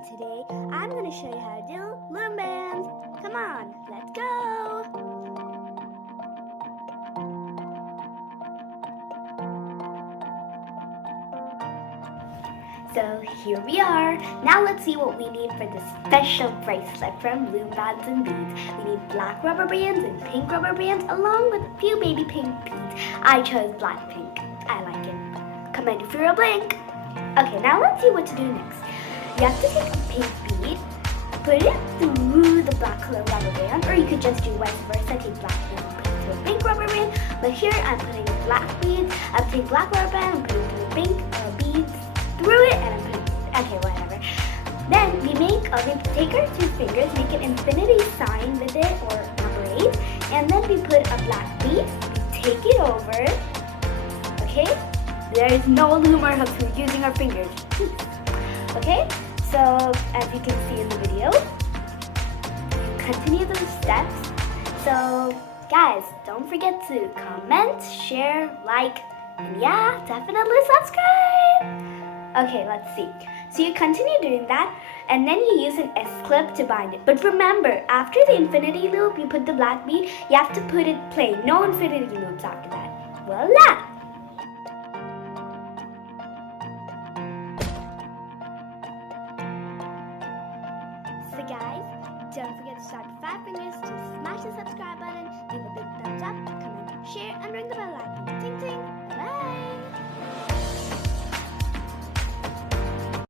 and today I'm going to show you how to do Loom Bands. Come on, let's go! So here we are. Now let's see what we need for this special bracelet from Loom Bands and Beads. We need black rubber bands and pink rubber bands along with a few baby pink beads. I chose black pink. I like it. Comment if you're a blank. Okay, now let's see what to do next. You have to take a pink bead, put it through the black color rubber band, or you could just do vice versa, take black bead and put it through a pink rubber band. But here I'm putting a black bead, I'm taking black rubber band and putting through pink beads through it, and I'm putting, okay, whatever. Then we take our two fingers, make an infinity sign with it, or number 8, and then we put a black bead, we take it over, okay? There is no loom or hooks, we're using our fingers. Okay, so as you can see in the video, continue those steps. So guys, don't forget to comment, share, like, and yeah, definitely subscribe. Okay, let's see. So you continue doing that, and then you use an S-clip to bind it. But remember, after the infinity loop, you put the black bead, you have to put it plain. No infinity loops after that. Voila! So guys, don't forget to start with 5 fingers to smash the subscribe button, leave a big thumbs up, comment, share, and ring the bell icon. Ting ting! Bye!